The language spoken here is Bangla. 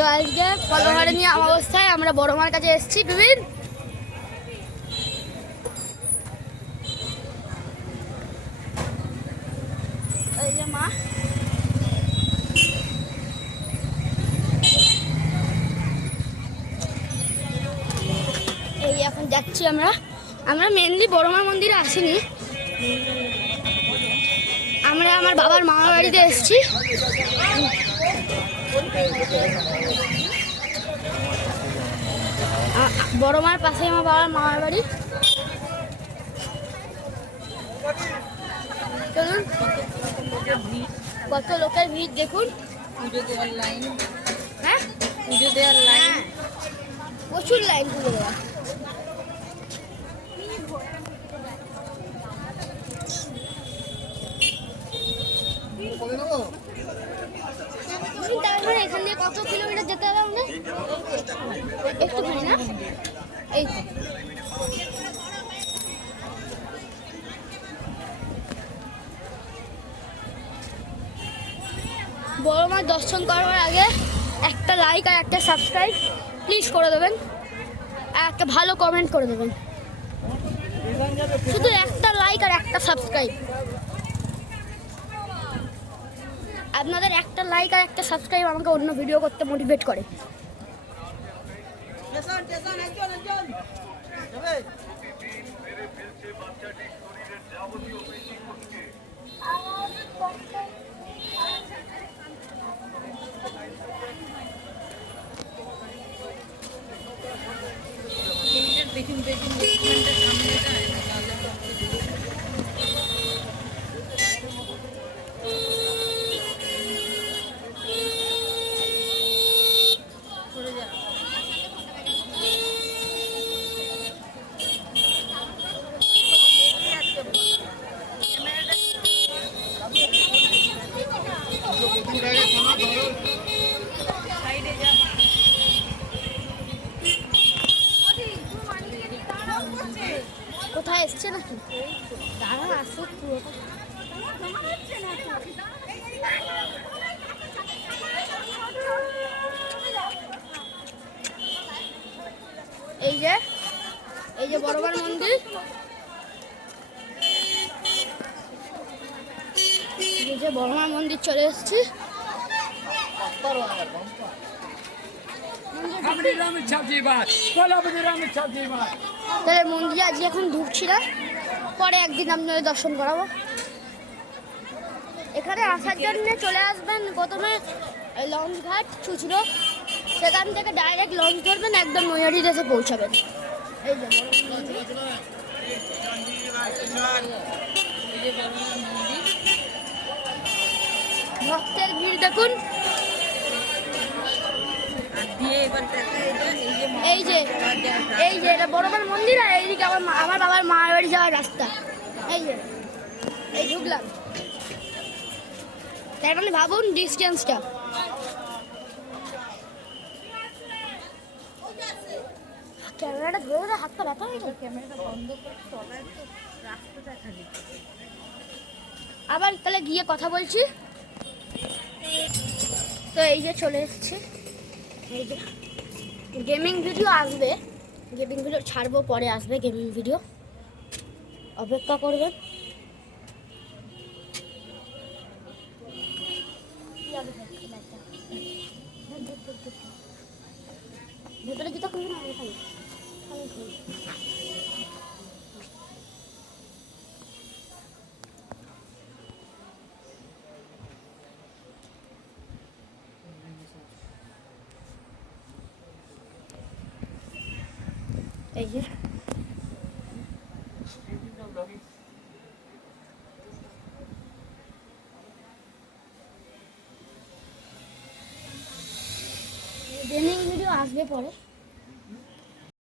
তো আজকে ফলহারে নিয়ে অবস্থায় আমরা বড় মার কাছে এসেছি বিবিন। এই যে মা, এই এখন যাচ্ছি আমরা মেনলি বড় মার মন্দিরে আসিনি, আমরা আমার বাবার মামার বাড়িতে এসেছি। বড় মার পাশে আমার বাবার মামার বাড়ি। চলুন, কত লোকের ভিড় দেখুন। পুজো দেওয়ার লাইন, হ্যাঁ পুজো দেওয়ার লাইন, প্রচুর লাইন পুজো দেওয়া। তারপরে এখান দিয়ে কত কিলোমিটার যেতে হবে আমাদের? একটুখানি না, এই তো। বড় মার দর্শন করার আগে একটা লাইক আর একটা সাবস্ক্রাইব প্লিজ করে দেবেন, আর একটা ভালো কমেন্ট করে দেবেন। শুধু একটা লাইক আর একটা সাবস্ক্রাইব, আপনাদের একটা লাইক আর একটা সাবস্ক্রাইব আমাকে অন্য ভিডিও করতে মোটিভেট করে। দেখুন দেখুন রেস্টুরেন্টের সামনেটা কোথায় এসছে নাকি? দাঁড়া আসুক পুরোটা। এই যে বড়বার মন্দির, এই যে বড়মার মন্দির চলে এসেছি। তাহলে মন্দিরে আজকে এখন ঢুকছি না, পরে একদিন আপনাদের দর্শন করাবো। এখানে আসার জন্য চলে আসবেন প্রথমে লঞ্চ ঘাট চুচড়ো, সেখান থেকে ডাইরেক্ট লঞ্চ ধরবেন, একদম ময়ূরী দেশে পৌঁছাবেন। এই যে ভক্তের ভিড় দেখুন। এই যে এটা বড়মার মন্দির, আর এইদিকে আমার বাবার মায়ের বাড়ি যাওয়ার রাস্তা। এই ঢুকলাম, তার মানে ভাবুন ডিস্টেন্সটা। ক্যামেরাটা ধরে ধরে হাতটা ব্যথা হয়ে গেল। ক্যামেরাটা বন্ধ করে তলায় তো রাস্তাটা খালি। আবার তাহলে গিয়ে কথা বলছি। তো এই যে চলে এসেছি, এই যে গেমিং ভিডিও আসবে, গেমিং ভিডিও ছাড়বো, পরে আসবে গেমিং ভিডিও, অপেক্ষা করবেন। ভেতরে জুতো খুলবে না এখানে? এই যে গেমিং ভিডিও আসবে পরে।